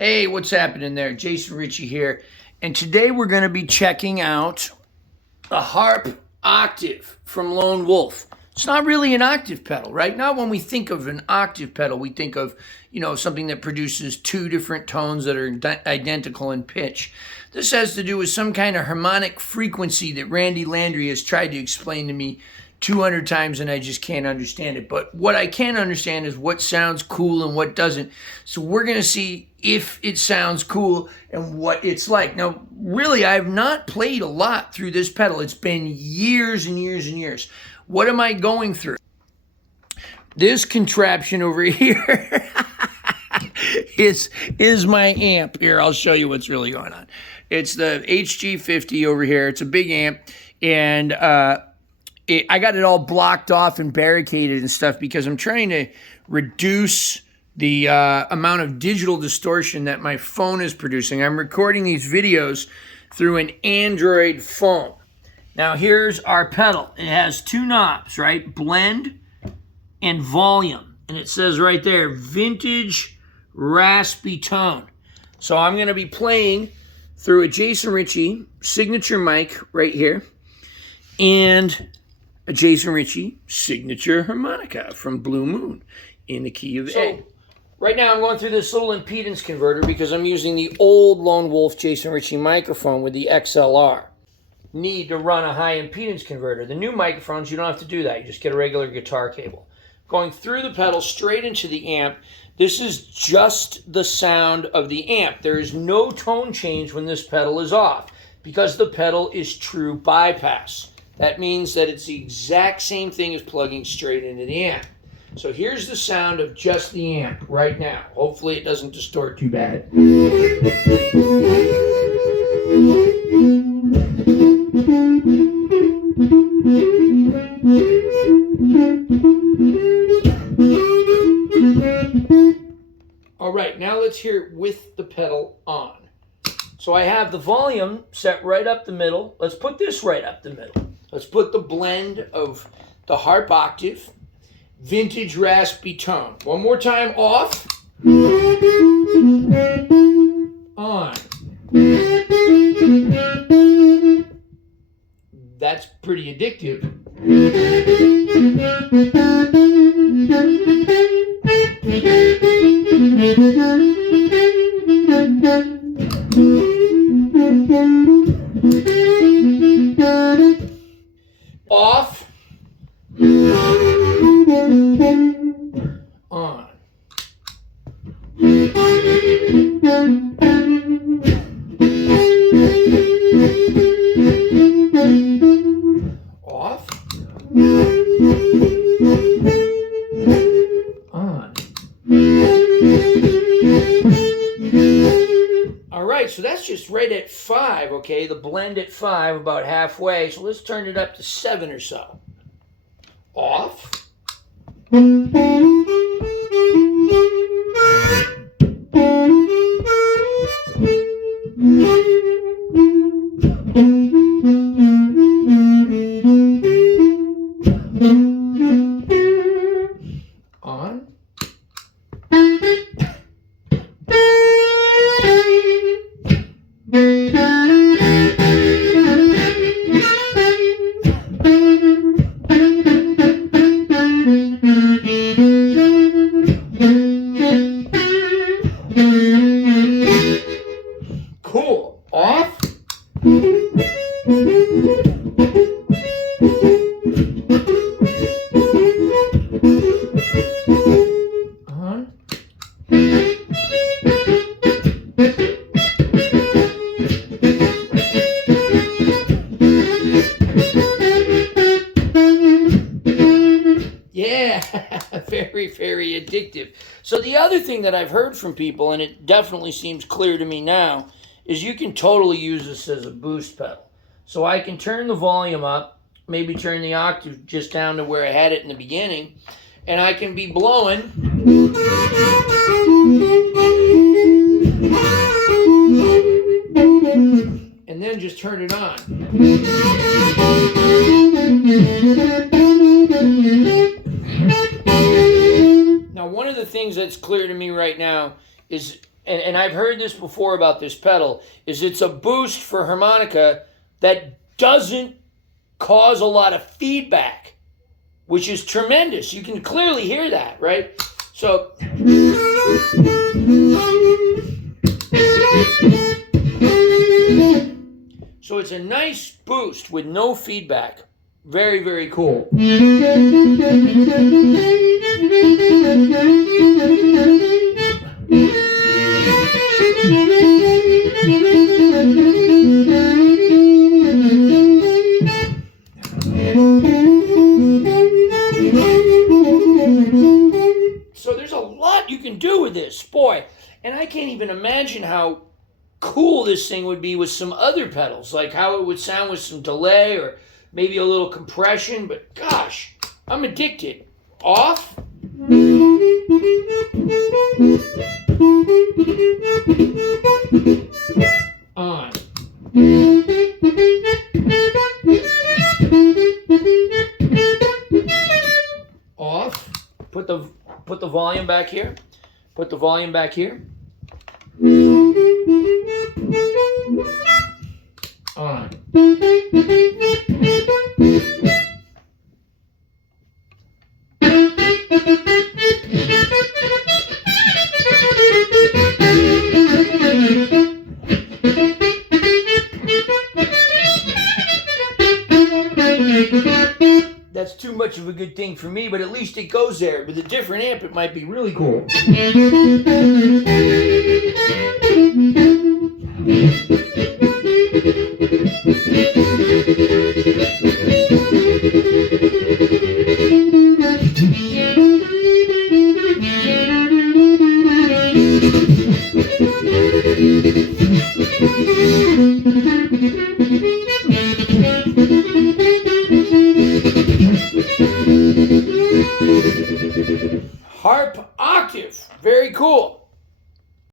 Hey, what's happening there? Jason Ricci here. And today we're going to be checking out a Harp Octave from Lone Wolf. It's not really an octave pedal, right? Not when we think of an octave pedal, we think of, something that produces two different tones that are identical in pitch. This has to do with some kind of harmonic frequency that Randy Landry has tried to explain to me 200 times and I just can't understand it. But what I can understand is what sounds cool and what doesn't. So we're going to see if it sounds cool and what it's like. Now, really, I have not played a lot through this pedal. It's been years and years and years. What am I going through? This contraption over here is my amp. Here, I'll show you what's really going on. It's the HG50 over here. It's a big amp, and I got it all blocked off and barricaded and stuff because I'm trying to reduce the amount of digital distortion that my phone is producing. I'm recording these videos through an Android phone. Now here's our pedal. It has two knobs, right? Blend and volume. And it says right there, vintage raspy tone. So I'm going to be playing through a Jason Ricci signature mic right here and a Jason Ricci signature harmonica from Blue Moon in the key of A. Right now I'm going through this little impedance converter because I'm using the old Lone Wolf Jason Ricci microphone with the XLR. Need to run a high impedance converter. The new microphones, you don't have to do that. You just get a regular guitar cable. Going through the pedal straight into the amp, this is just the sound of the amp. There is no tone change when this pedal is off because the pedal is true bypass. That means that it's the exact same thing as plugging straight into the amp. So here's the sound of just the amp right now. Hopefully it doesn't distort too bad. All right, now let's hear it with the pedal on. So I have the volume set right up the middle. Let's put this right up the middle. Let's put the blend of the Harp Octave, vintage raspy tone. One more time, off, on. That's pretty addictive. Off, on. Off, on. All right, so that's just right at 5, okay? The blend at 5, about halfway. So let's turn it up to 7 or so. Off. On. Cool. Off. On. Yeah, very, very addictive. So the other thing that I've heard from people, and it definitely seems clear to me now, is you can totally use this as a boost pedal. So I can turn the volume up, maybe turn the octave just down to where I had it in the beginning, and I can be blowing. And then just turn it on. Now, one of the things that's clear to me right now is and I've heard this before about this pedal, is it's a boost for harmonica that doesn't cause a lot of feedback, which is tremendous. You can clearly hear that, right? So it's a nice boost with no feedback. Very, very cool. So there's a lot you can do with this, boy. And I can't even imagine how cool this thing would be with some other pedals, like how it would sound with some delay or maybe a little compression, but gosh, I'm addicted. Off. On. Off. Put the volume back here. Put the volume back here. On. That's too much of a good thing for me, but at least it goes there. With a different amp, it might be really cool. Harp Octave. Very cool.